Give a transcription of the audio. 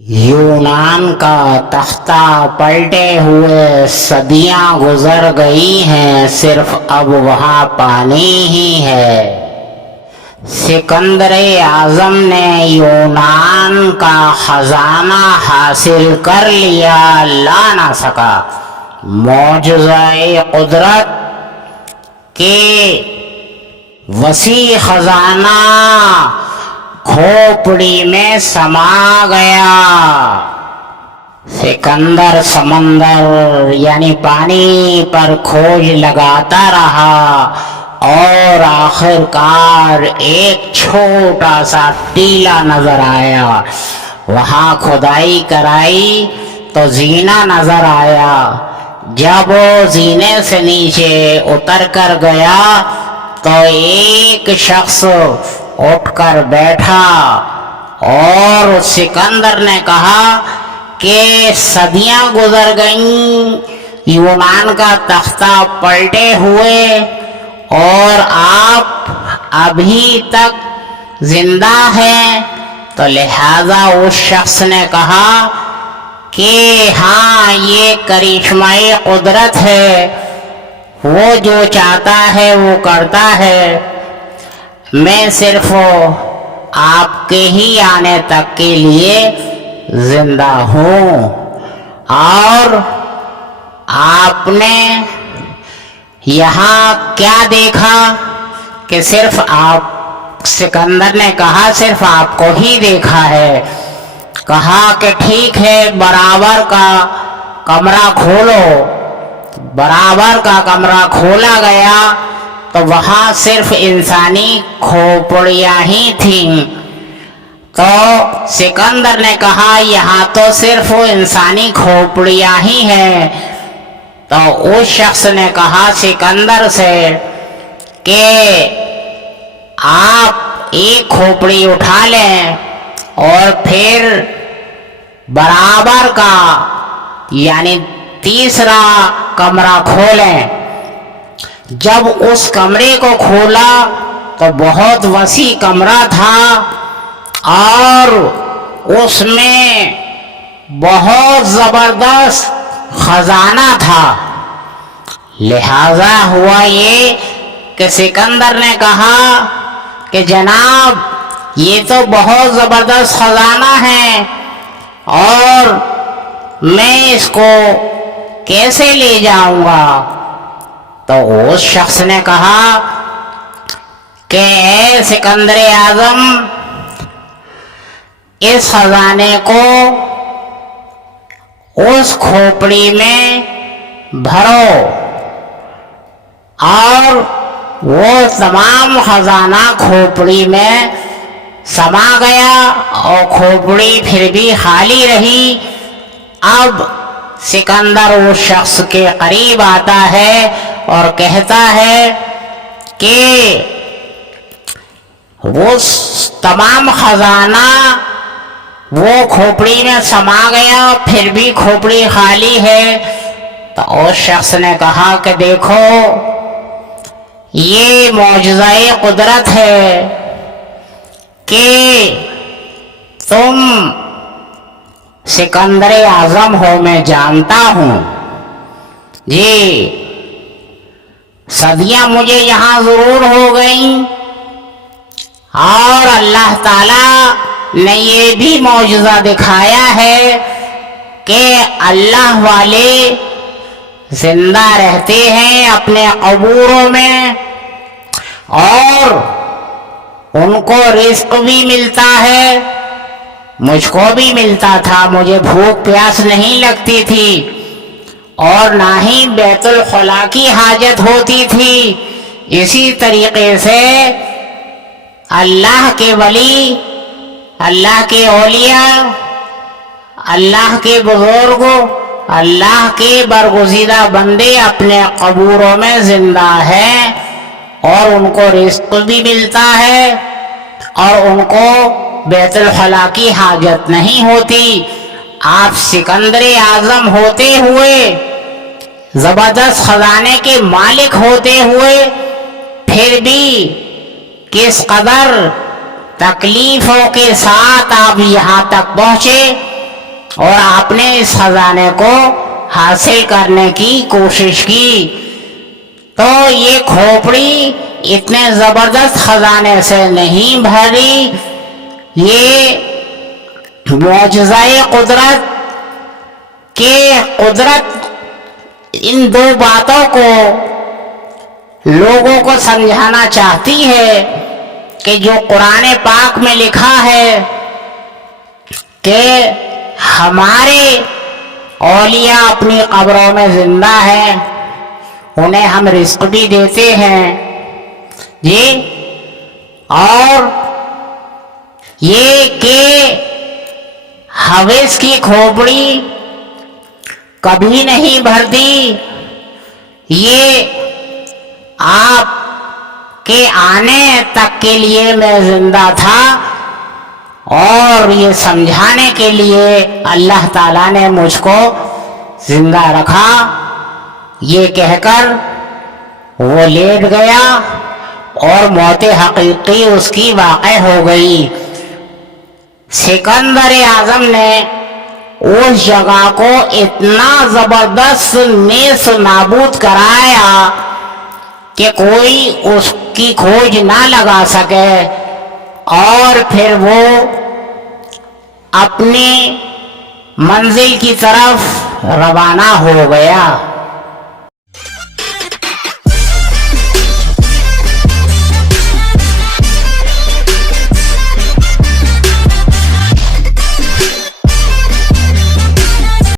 یونان کا تختہ پلٹے ہوئے صدیاں گزر گئی ہیں، صرف اب وہاں پانی ہی ہے۔ سکندر اعظم نے یونان کا خزانہ حاصل کر لیا، لا نہ سکا۔ معجزہ قدرت کے وسیع خزانہ کھوپڑی میں سما گیا۔ سکندر سمندر یعنی پانی پر کھوج لگاتا رہا اور آخر کار ایک چھوٹا سا ٹیلا نظر آیا۔ وہاں کھدائی کرائی تو زینہ نظر آیا۔ جب وہ زینے سے نیچے اتر کر گیا تو ایک شخص اٹھ کر بیٹھا اور سکندر نے کہا کہ صدیاں گزر گئیں، یونان کا تختہ پلٹے ہوئے اور آپ ابھی تک زندہ ہیں۔ تو لہذا اس شخص نے کہا کہ ہاں، یہ کرشمہ قدرت ہے، وہ جو چاہتا ہے وہ کرتا ہے۔ میں صرف آپ کے ہی آنے تک کے لیے زندہ ہوں۔ اور آپ نے یہاں کیا دیکھا کہ صرف آپ، سکندر نے کہا صرف آپ کو ہی دیکھا ہے۔ کہا کہ ٹھیک ہے، برابر کا کمرہ کھولو۔ برابر کا کمرہ کھولا گیا تو وہاں صرف انسانی کھوپڑیاں ہی تھیں۔ تو سکندر نے کہا یہاں تو صرف انسانی کھوپڑیاں ہی ہیں۔ تو اس شخص نے کہا سکندر سے کہ آپ ایک کھوپڑی اٹھا لیں اور پھر برابر کا یعنی تیسرا کمرہ کھولیں۔ جب اس کمرے کو کھولا تو بہت وسیع کمرہ تھا اور اس میں بہت زبردست خزانہ تھا۔ لہذا ہوا یہ کہ سکندر نے کہا کہ جناب، یہ تو بہت زبردست خزانہ ہے اور میں اس کو کیسے لے جاؤں گا؟ تو اس شخص نے کہا کہ اے سکندر اعظم، اس خزانے کو اس کھوپڑی میں بھرو۔ اور وہ تمام خزانہ کھوپڑی میں سما گیا اور کھوپڑی پھر بھی خالی رہی۔ اب سکندر اس شخص کے قریب آتا ہے اور کہتا ہے کہ وہ تمام خزانہ وہ کھوپڑی میں سما گیا، پھر بھی کھوپڑی خالی ہے۔ تو اس شخص نے کہا کہ دیکھو، یہ معجزہ قدرت ہے کہ تم سکندر اعظم ہو، میں جانتا ہوں۔ جی، صدیاں مجھے یہاں ضرور ہو گئیں، اور اللہ تعالی نے یہ بھی معجزہ دکھایا ہے کہ اللہ والے زندہ رہتے ہیں اپنے قبوروں میں، اور ان کو رزق بھی ملتا ہے۔ مجھ کو بھی ملتا تھا، مجھے بھوک پیاس نہیں لگتی تھی اور نہ ہی بیت الخلا کی حاجت ہوتی تھی۔ اسی طریقے سے اللہ کے ولی، اللہ کے اولیاء، اللہ کے بزرگ، اللہ کے برگزیدہ بندے اپنے قبوروں میں زندہ ہیں اور ان کو رزق بھی ملتا ہے اور ان کو بیت الخلا کی حاجت نہیں ہوتی۔ آپ سکندر اعظم ہوتے ہوئے، زبردست خزانے کے مالک ہوتے ہوئے، پھر بھی کس قدر تکلیفوں کے ساتھ آپ یہاں تک پہنچے۔ اور آپ نے اس خزانے کو حاصل کرنے کی کوشش کی، تو یہ کھوپڑی اتنے زبردست خزانے سے نہیں بھری، یہ معجزہ قدرت کہ قدرت ان دو باتوں کو لوگوں کو سمجھانا چاہتی ہے کہ جو قرآن پاک میں لکھا ہے کہ ہمارے اولیاء اپنی قبروں میں زندہ ہیں، انہیں ہم رزق بھی دیتے ہیں جی، اور یہ کہ حویس کی کھوپڑی کبھی نہیں بھرتی، یہ آپ کے آنے تک کے لیے میں زندہ تھا، اور یہ سمجھانے کے لیے اللہ تعالیٰ نے مجھ کو زندہ رکھا۔ یہ کہہ کر وہ لیٹ گیا اور موت حقیقی اس کی واقع ہو گئی۔ سکندر اعظم نے اس جگہ کو اتنا زبردست نیست نابود کرایا کہ کوئی اس کی کھوج نہ لگا سکے، اور پھر وہ اپنی منزل کی طرف روانہ ہو گیا۔